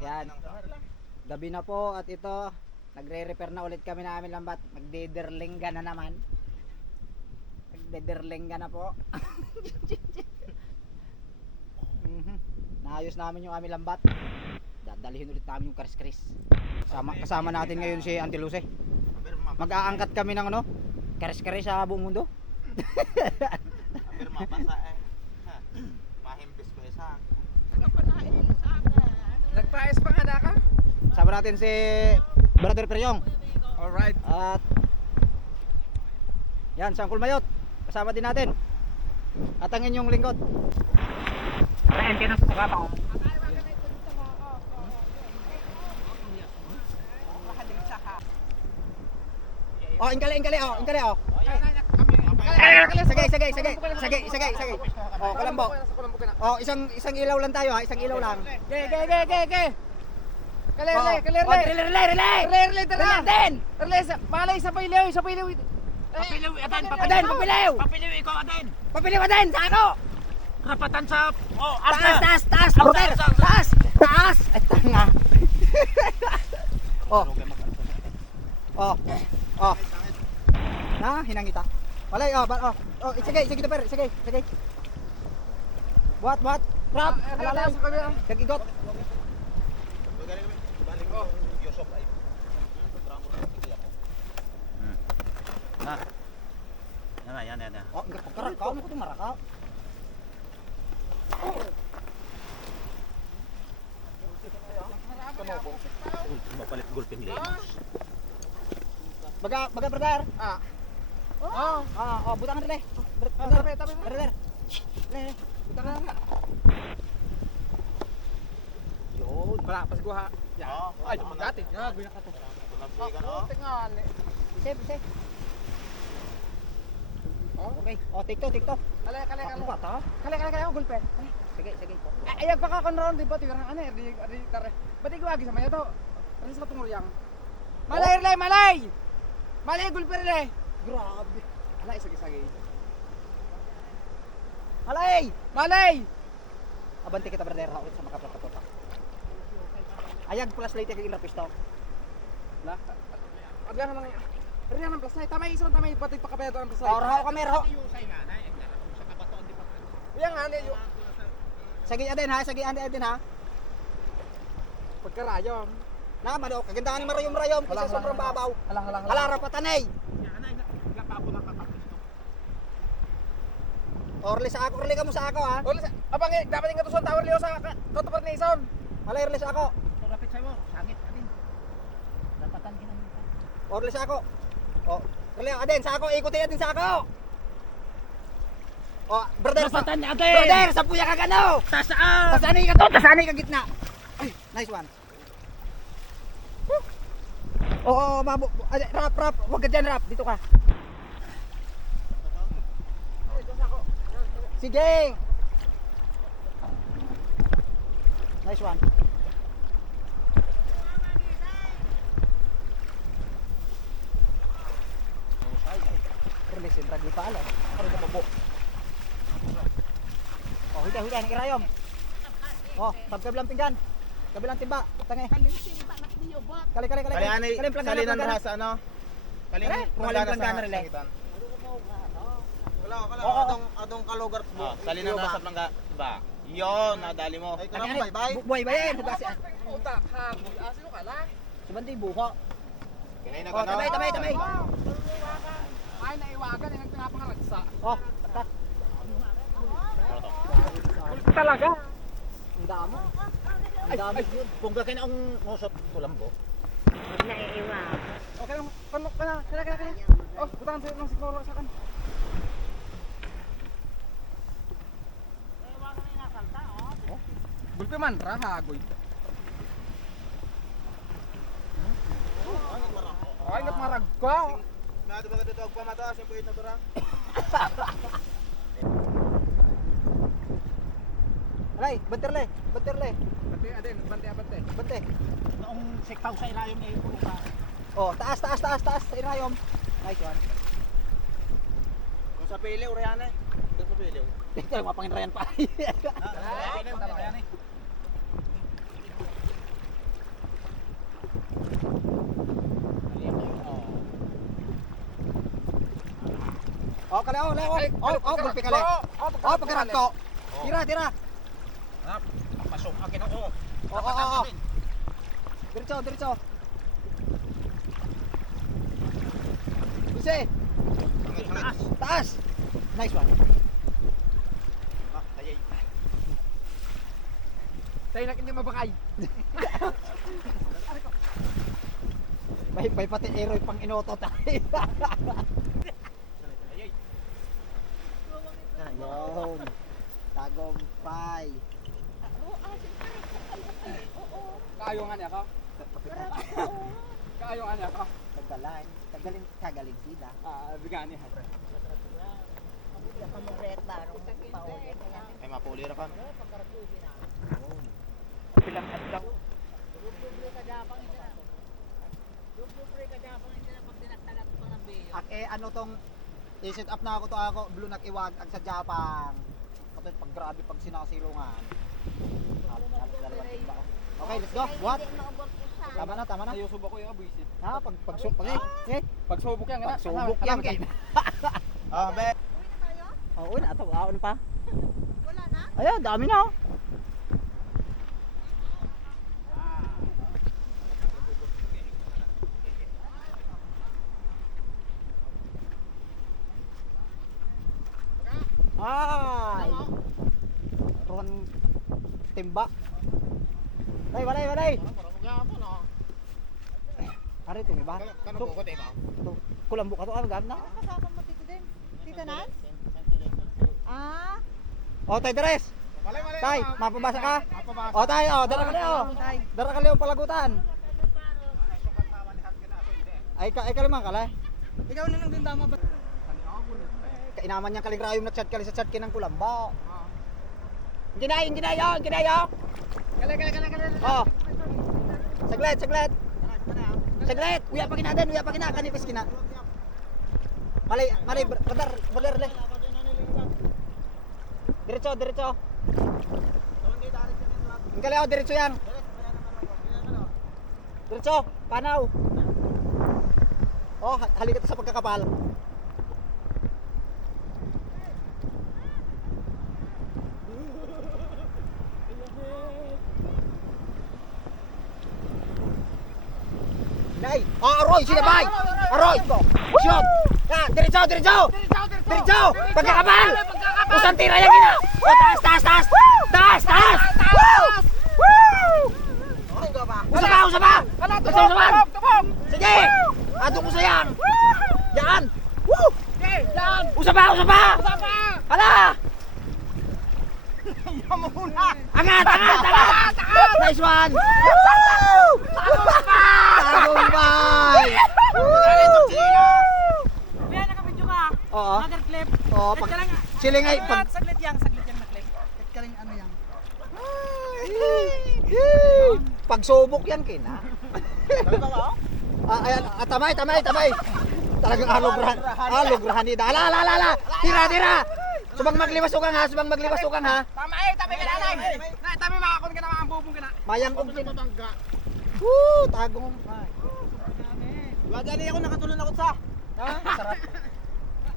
Yan. Gabi na po at ito, nagre-repair na ulit kami na aming lambat. Magdederlingga na naman. Magdederlingga na po. Naayos namin yung aming lambat. Dadalhin ulit namin yung karis-karis. Kasama natin ngayon si Auntie Luce. Mag-aangkat kami ng ano, karis-karis sa buong mundo. Pero mapasa eh. Mahimbis pa isa. Nagpaes pa nga na ka? Sama natin si Brother Peryong. Alright. At yan, si Uncle Mayot. Kasama din natin. At ang inyong lingkod. Oh, ingkali oh. Sige. Oh, Kulambo. Oh, isang ilaw lang tayo ha, isang ilaw lang. Ge. Relay. Relay din. Relay, malay sa pailaw. Papiliw, adan, Aden, papiliw. Papiliw, ikaw adan. Papiliw din sa ako. Rapatan sa... Oh, Taas, brother. Taas. Ay, tanga. Oh. Na, hinangita. Walay, sige, per, sige. Buat. Rap, alalay. Kagigot. Yan. Oh, enggak kerak kau, mau tuh marah kau. Mapalit gulping din. Baga brother. Butangan deh. Brother. Le, butangan. Yun, wala pas gua ha. Ay, dati. Ya, gue nak kata. Tingnan. Bisa. Okay. Oh, TikTok. Kale. Ano ba ta? Kale ako gulpe. Sige. Ayag pa ka konron di ba tirang ane di tare. Bati ko agi sa mayo to. Ano sa tunguriyang? Malay. Malay gulpe re. Grabe. Ala isagi. Malay. Abante kita brother ulit sa makaplata. Ayag plus late kay Rapisto. La. Adyan nang Riyan ang plasay. Tamay pati pa kapedo ang plasay. Raho kami. Yang ane yo. Sige adin ha. Pagkarayom. Na mado kagandahan ni marayom kasi sobrang babaw. Hala. Rapatanay. Orli ka mo sa ako ha. Olis, abang dapat nga to sa tower liyo sa katupad ni Ison. Malay orli sa ako. Rapit sa'yo, sangit adin. Rapatan kinamita. Orli sa ako. Oh, orli adin sa ako, ikutin adin sa ako. Oh, brother. Rapatan adin. Brother, sa puya ka gano. Tasaan. Tasani ka gitna. Ay, nice one. Oo, rap. Wag ka dyan, rap. Dito ka. Sige. Nice one. Permisin ragi pala. Ano ka mabo? Oh, huda irayom. Oh, kabilang pinggan. Kabilang timba. Tangi. Kali. Salinan rasa ano? Kaling planggana rin. Wala. Adong kalugar mo. Salinan rasa plangga ba? Yon, nadali mo. Ay, bye. Buhay ba yan? Bugasi. Utak ha. Asino ka la? Subandi buho. Kinay na Oh, tamay. Ay naiwagan ang pinapangaragsa. Oh, tatak. Talaga. Ang dami yun. Kung ka kina ang ngusot kulambo. Okay, kanok ka na. Kaya. Oh, butangan sa'yo ng siguro sa kan. Gulpe man, rahagoy. Ay, nagmarag ka. Na ba dito og pamataas yung puwit na tura? Alay, banterle. Bante adin, Bante. Noong siktaw sa ilalim ay puno pa. Oh, taas. Irayom. Nice one. Kung sa piliw rayane. Hindi pa piliw. Ito lang mapangin rayan pa. Oh, kali, oh, gulpi kali. Oh, pagkarat ko. Tira. Pasok akin ako. Oo. Diretso. Buse. Taas. Nice one. Ayay. Tayo na hindi mabakay. May pati aeroy pang inoto tayo. Ayay. Yun. Tagumpay. Kaayo nga niya ka. Kaayo nga niya ka. Tagalin sila. Bigaan niya. Ay mapulira ka. Pilang adlaw. Ano tong i-set up na ako blue nag-iwag ag sa Japang. Kapag pag grabe pag sinasilungan. Okay, let's go. What? Tama na. Ayaw subok ko yung abuisit. Ha, pagsubok Pagsubok yan. Pagsubok yan kay. Ah, be. Oo, na to. Aon pa. Wala na? Ayun, dami na. Oh. Ay. Ruhan timba. Walay. Ari tumiba. Kano ko tayo ba? Kulambo ka to ano gam na? Kasama mo Tito Dem? Tita Nan? Ah, O tay Dres. Malay. Tay, mapabasa ka? Mapabasa. O tay, dara ka liyo. Dara ka liyo palagutan. Ay ka limang kala. Ikaw na lang din tama ba? Kainaman niyang kaligrayom na chat kali sa chat kinang kulambo. Ginayo. Kala. Oh. Saglit. Uya pa kina kanipis kina. Malay, brother le. Diretso. Ingkali ako diretso yan. Diretso, panaw. Oh, halika sa pagkakapal. Nay, Aroy, sila bay. Aroy ko. Shot. Ya, diretso. Pagkakapal. Usang tira yan gina. O taas. Usa pa. Tubog! Sige. Ato ko sayang. Yan. Woo. Yan! Usa pa. Hala. Angat. Nice one. Tagumpay. Kuya, nakabidyo ka. Oo. Mother clip. Oo, pag siling ay pag Saglit yang na clip. Kahit ka rin ano yang. pagsubok yan kina. Ayan, tamay. Talagang alograhan ni Dala. Tira. Subang magliwas ukang ha. Tama ka na, Nay. Tama makakon ka na, makambubong ka na. Mayang kong tagong. Wadali ako nakatulon ako sa. Ha? Sarap.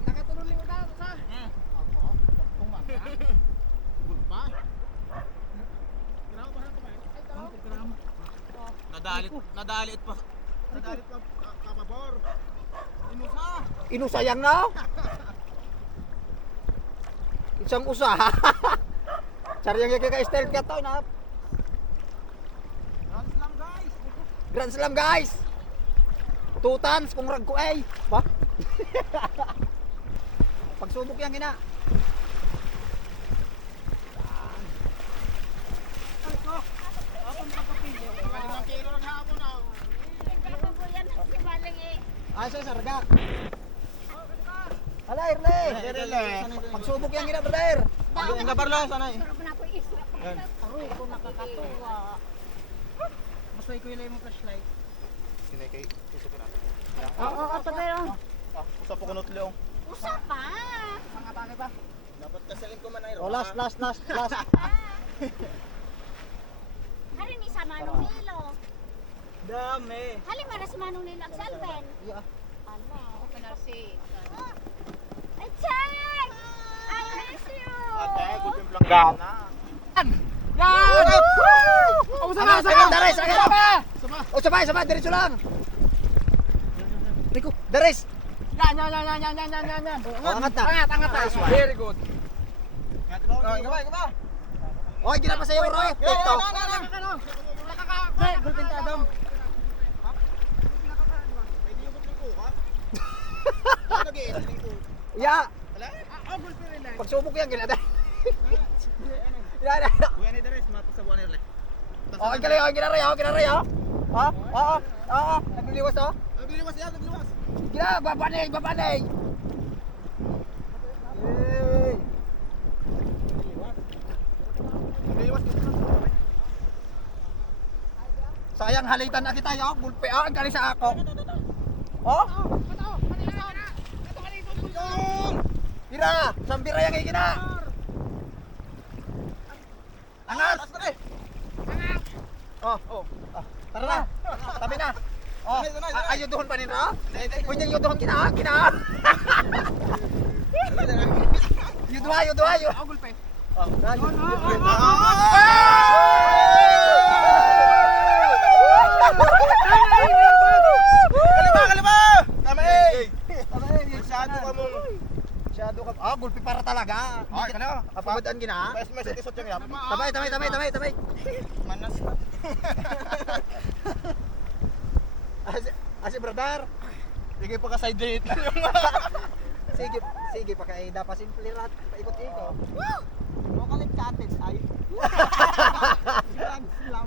Nakatulong mo na sa. Nadalit pa kapabor. Inusayang na. Isang usaha. Sariyang kaka-style ka to na. Grand Slam guys. 2 tons kung rag ko ay. Ba? Pagsubok yan gina. Ay, sa sarga. Hala, Irle. Pagsubok yan gina, brother. Ang gabarlo sana eh. Aroy ko nakakatuwa. Masay ko ilay mo flashlight. Kinay iso ko na. Oo, pero Usa po kunot leong. usa pa. Mga tani pa. Dapat kasalin ko man ay Oh, last. Hari ni sa Manong Nilo. Dami. Hali man na si Manong Nilo ang Selven. Yeah. Ano? Open RC. Ay, Cheng! I miss you! Ate, good yung planggana. Yan! Oh, sama, sama! Dares, Sama! sama! O, sabay, diretso lang! Rico, Dares! Yan! Angat na. Angat na. Very good. Oh, gaba. Oy, gina pa sa'yo, Roy! TikTok! Gulpin ka, Adam. Ya! Oh, gulpin rin lang. Pagsubok yan, gina. Yan, Buwan ni Dares, matas sa buwan ni Oh, ginaray, oh. Oo. Nagliliwas, oh. Nagliliwas. Gina, babanay! Yay! Sayang halitan na kita, yo. Gulpe, oh. Ang galing sa ako. Oh? Bira! Sambira yang gina! Angat! Oh. Tara na. Tabi na. Oh, ayuduhon pa nila. Pwede yuduhon gina. Yuduha. Oh, gulpin. Oh, Kalima! Tama Masyado ka. Ah, gulpi para talaga. Ay, kano? Apabadaan gina. May satisot yung yap. Tabay. Manas na. Asi brother. Sige pa ka side date. Sige pa kay dapat simple rat paikot-ikot. Mo kalit katin ay. Slam.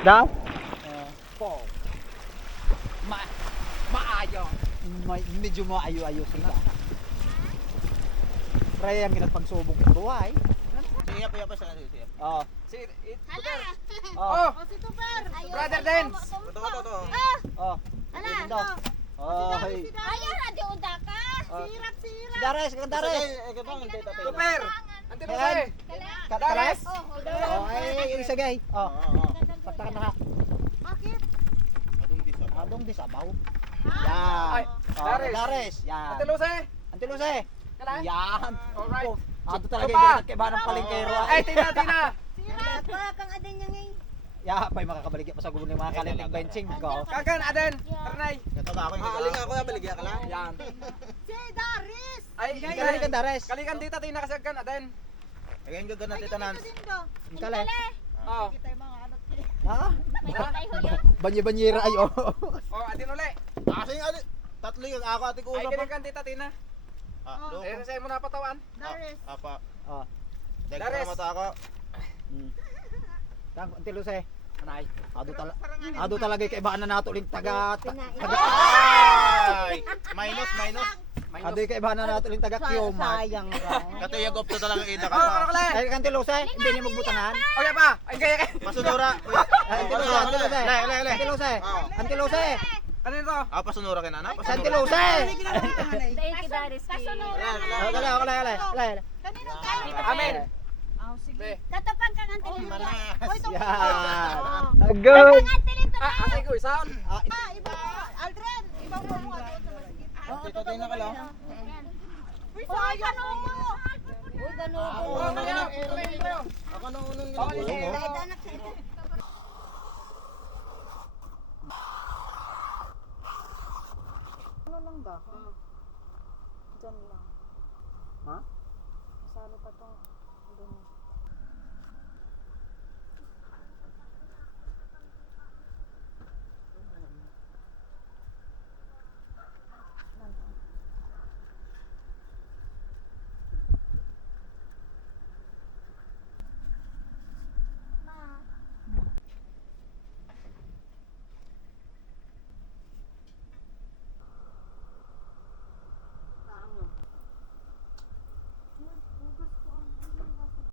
Daw? Po. Maayo. Medyo mo ayo-ayosin ka. Raya ang ginapagsubok ng buhay. Sige pa sa sige. Oh. Hala! Oh. Oh, si Tupper! Brother Dance. Totoo. Oh. Hala! Ito. Oh, hey. Ayaw na di uda ka! Oh. Sirap! Dares. Super! Ante mo sa'yo. Dares. Oh, Oh, ay isagay. Oh. Patakan na ka. Bakit? Adong di sabaw. Ay, Yan. Oh, Dares. Dares. Yan. Ante Luce. Ante Luce. Kala? Yan. Alright. Ato talaga Ano pa? yung kay banang palengkero. Ay, Tina. Sirap pa kang adin niya ngayon. Ya, pa'y makakabalik pa sa gubo ng mga kalenting benching ko. Kagan, Aden. Karnay. Ito ba ako yung aling ako na baligya ka lang. Yan. Si Daris! Ay, Kali kan Dares. Kalikan dita, Tina kasi kan, Aden. Kaya yung gagana titanan. Kali. Oh. Kita yung mga anak ko. Ha? May patay ho yun. Banyi-banyira ayo. Oh, Adin uli. Kasi nga tatlo yung ako ati ko Ay, usap. kalikan dita, Tina. Eh, sa'yo mo napatawan. Daris. Apa. Oh. Dahil Dares. ko mata ako. Kang Ante Luce. Anay. Ado talaga kay baan na nato ling taga Ay! Minus. Ado kay baan na nato ling taga Qmart. Sayang Kato yung gopto talaga ida Oh, ka. kala. Ay Ante Luce, hindi ni magbutangan. Oh, ya pa. Ay, kaya. Pasunura. Ante Luce. Ante Luce. Ante Luce. Ano ito? Ah, pasunura ka na na? Ante Luce. Thank you, Daris. Kasunuran lang. Kala. Kanino ka? Amen. Oh, sige. Be. Tatapang kang antilin mo. Hoy, ito. Yan. Go! Tatapang antilin to. Asay ko, isaon. Iba mo. Aldrin, iba mo mo doon sa masjid. Ito tayo na ka lang. Uy, sayang mo. Uy, ganun. Ako na unang Oh, ginagawa. Dahil anak sa ito. Ano lang ba? Diyan lang. Ha? Masalo pa to. Doon.